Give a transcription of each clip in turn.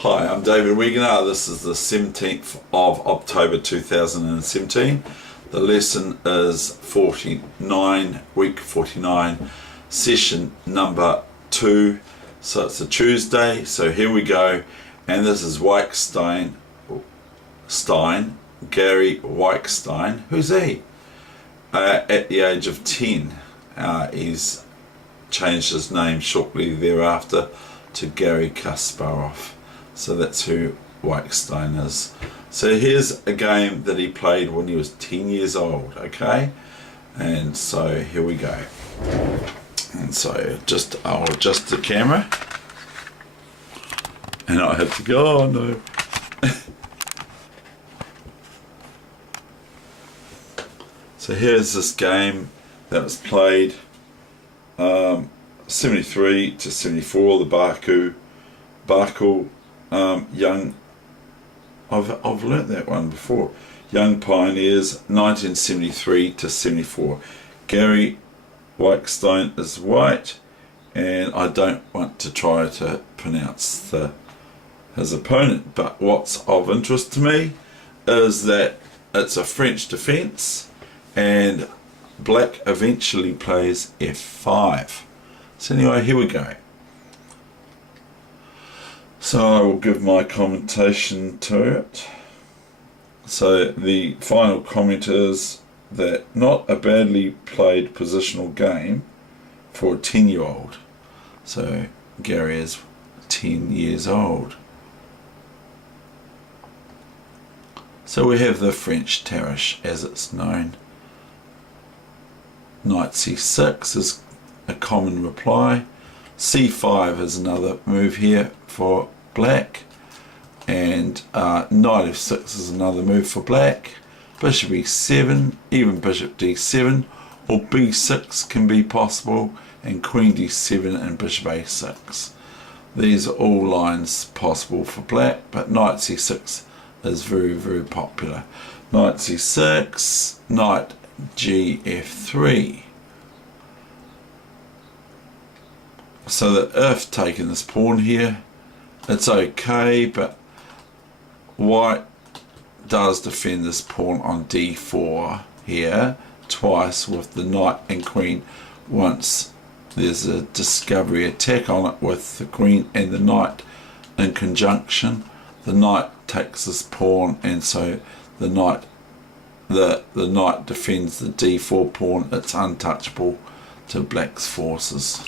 Hi, I'm David Weegenaar. This is the 17th of October 2017. The lesson is 49, week 49, session number 2. So it's a Tuesday, so here we go. And this is Garry Weegenaar. Who's he? At the age of 10, he's changed his name shortly thereafter to Garry Kasparov. So that's who Weegenaar is. So here's a game that he played when he was 10 years old, okay? And so here we go. And so I'll adjust the camera. And I have to go, oh no. So here's this game that was played 73 to 74, the Baku Young, I've learnt that one before. Young Pioneers, 1973 to 74. Garry Weegenaar is white, and I don't want to try to pronounce his opponent, but what's of interest to me is that it's a French defence, and black eventually plays f5. So anyway, here we go. So I will give my commentation to it. So the final comment is that not a badly played positional game for a 10-year-old. So Garry is 10 years old. So we have the French Tarrasch as it's known. Knight c6 is a common reply. c5 is another move here for black, and knight f6 is another move for black. Bishop e7, even bishop d7 or b6 can be possible, and queen d7 and bishop a6. These are all lines possible for black, but knight c6 is very, very popular. Knight c6, knight gf3. So that if taking this pawn here, it's okay, but white does defend this pawn on d4 here twice with the knight and queen. Once there's a discovery attack on it with the queen and the knight in conjunction, the knight takes this pawn, and so the knight defends the d4 pawn. It's untouchable to black's forces.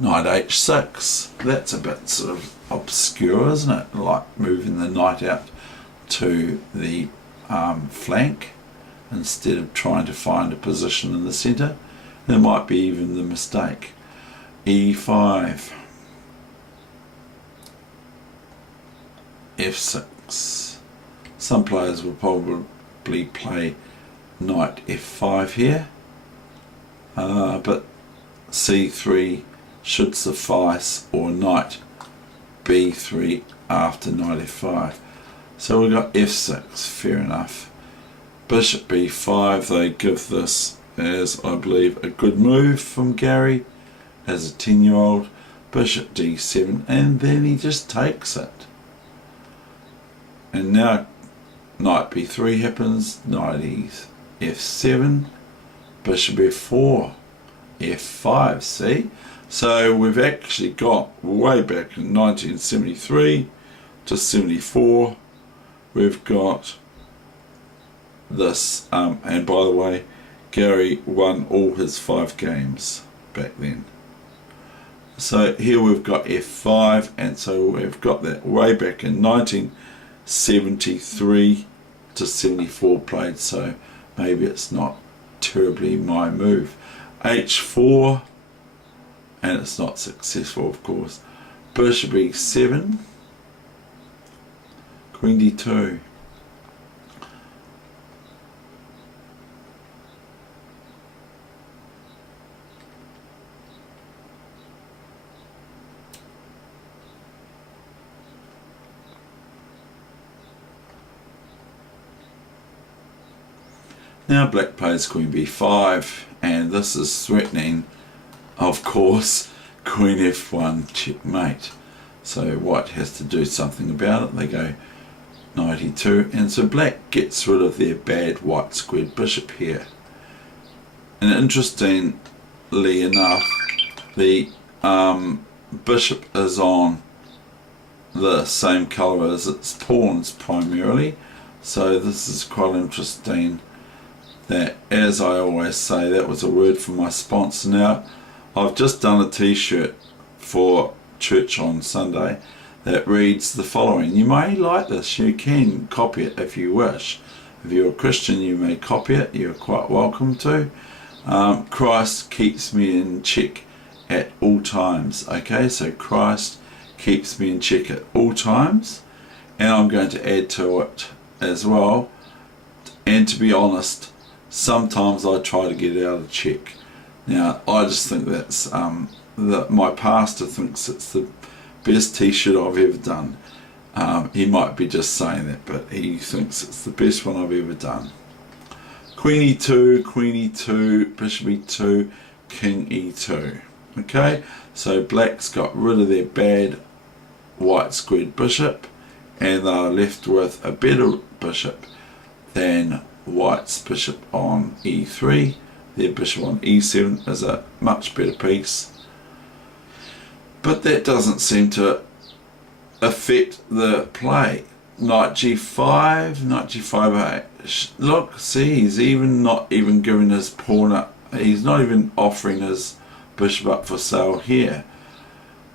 Knight h6, that's a bit sort of obscure, isn't it? Like moving the knight out to the flank instead of trying to find a position in the centre. There might be even the mistake. e5, f6. Some players will probably play knight f5 here, but c3 should suffice, or knight b3 after knight f5. So we've got f6, fair enough. Bishop b5, they give this as, I believe, a good move from Garry as a 10-year-old. Bishop d7, and then he just takes it. And now knight b3 happens, knight f7, bishop f4, f5, see? So we've actually got way back in 1973 to 74, we've got this, and by the way, Garry won all his 5 games back then. So here we've got f5, and so we've got that way back in 1973 to 74 played, so maybe it's not terribly my move. h4, and it's not successful, of course. Bishop e7, queen d2. Now black plays queen b5, and this is threatening, of course, queen f1 checkmate. So white has to do something about it. They go knight e2, and so black gets rid of their bad white squared bishop here. And interestingly enough, the bishop is on the same colour as its pawns primarily, so this is quite interesting. That, as I always say, that was a word from my sponsor. Now, I've just done a t-shirt for church on Sunday that reads the following. You may like this, you can copy it if you wish. If you're a Christian, you may copy it, you're quite welcome to. Christ keeps me in check at all times. Okay, so Christ keeps me in check at all times, and I'm going to add to it as well, and to be honest, sometimes I try to get out of check. Now, I just think that's that my pastor thinks it's the best t-shirt I've ever done. He might be just saying that, but he thinks it's the best one I've ever done. Queen e2, bishop e2, king e2. Okay, so black's got rid of their bad white squared bishop, and they're left with a better bishop than white's bishop on e3. Their bishop on e7 is a much better piece, but that doesn't seem to affect the play. Knight g5, knight g5. Look, see, he's not even giving his pawn up. He's not even offering his bishop up for sale here.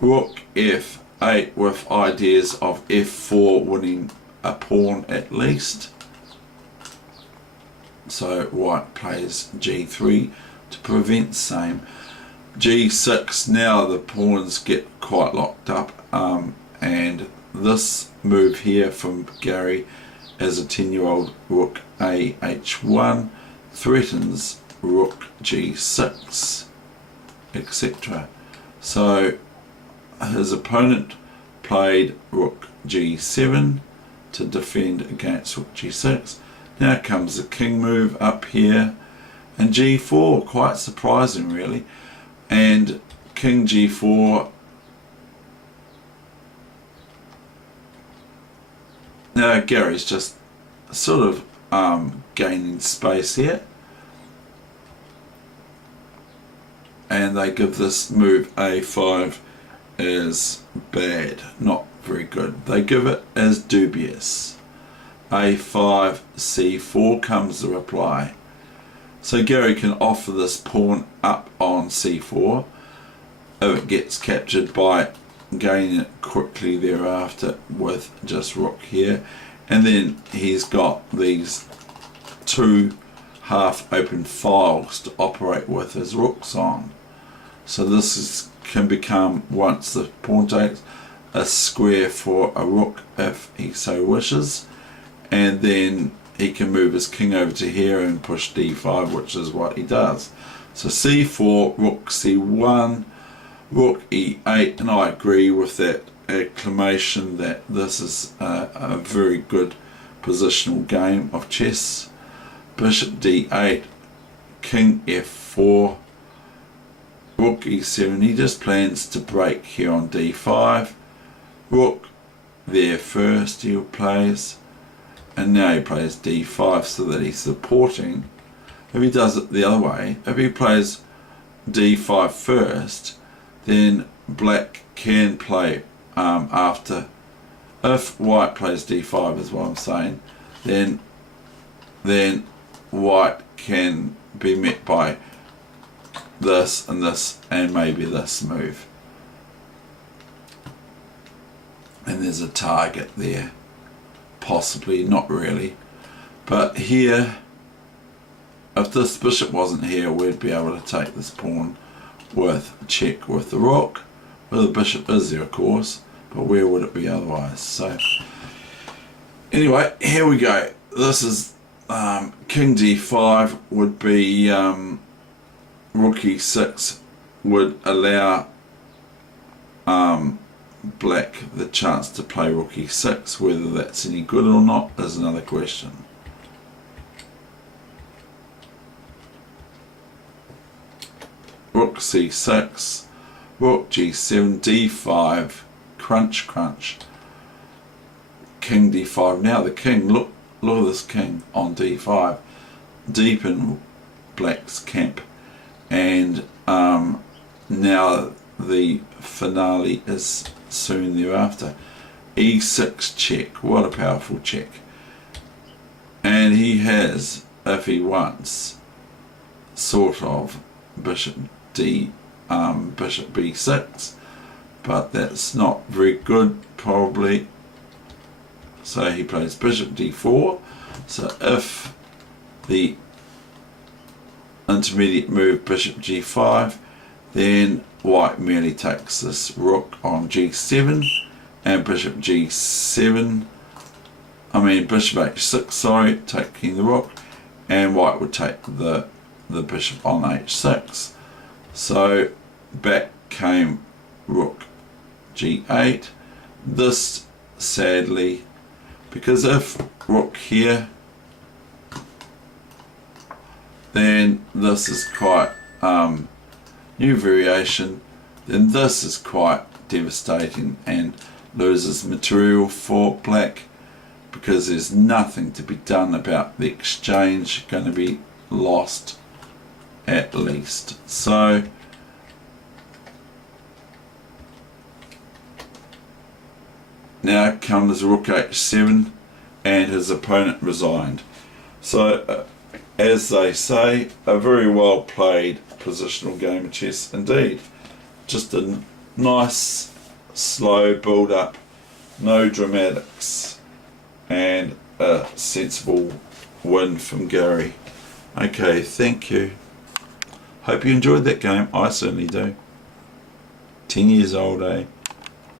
Rook f8 with ideas of f4 winning a pawn at least. So white plays g3 to prevent same. g6, now the pawns get quite locked up, and this move here from Garry as a 10-year-old, rook a h1, threatens rook g6, etc. So his opponent played rook g7 to defend against rook g6. Now comes the king move up here, and g4, quite surprising really, and king g4. Now Garry's just sort of gaining space here, and they give this move a5 as bad, not very good. They give it as dubious. a5, c4 comes the reply. So Garry can offer this pawn up on c4 if it gets captured by gaining it quickly thereafter with just rook here, and then he's got these two half open files to operate with his rooks on. So this can become, once the pawn takes, a square for a rook if he so wishes, and then he can move his king over to here and push d5, which is what he does. So c4, rook c1, rook e8, and I agree with that acclamation that this is a very good positional game of chess. Bishop d8, king f4, rook e7. He just plans to break here on d5. Rook there first he plays, and now he plays d5 so that he's supporting. If he does it the other way, if he plays d5 first, then black can play after. If white plays d5 is what I'm saying, then white can be met by this and maybe this move, and there's a target there, possibly, not really, but here, if this bishop wasn't here, we'd be able to take this pawn with a check with the rook. Well, the bishop is there, of course, but where would it be otherwise? So anyway, here we go. This is king d5 would be rook e6 would allow black the chance to play rook e6. Whether that's any good or not is another question. Rook c6, rook g7, d5, crunch crunch. King d5. Now the king, look at this king on d5, deep in black's camp, and now the finale is soon thereafter. e6 check, what a powerful check. And he has, if he wants, sort of bishop b6, but that's not very good probably. So he plays bishop d4. So if the intermediate move bishop g5, then white merely takes this rook on g7 and bishop g7, bishop h6, sorry, taking the rook, and white would take the bishop on h6. So back came rook g8. This, sadly, because if rook here, then this is quite new variation, then this is quite devastating and loses material for black, because there's nothing to be done about the exchange, going to be lost at least. So now comes rook h7 and his opponent resigned. So as they say, a very well played positional game of chess indeed. Just a nice slow build up, no dramatics, and a sensible win from Garry. Okay, thank you. Hope you enjoyed that game. I certainly do. 10 years old, eh?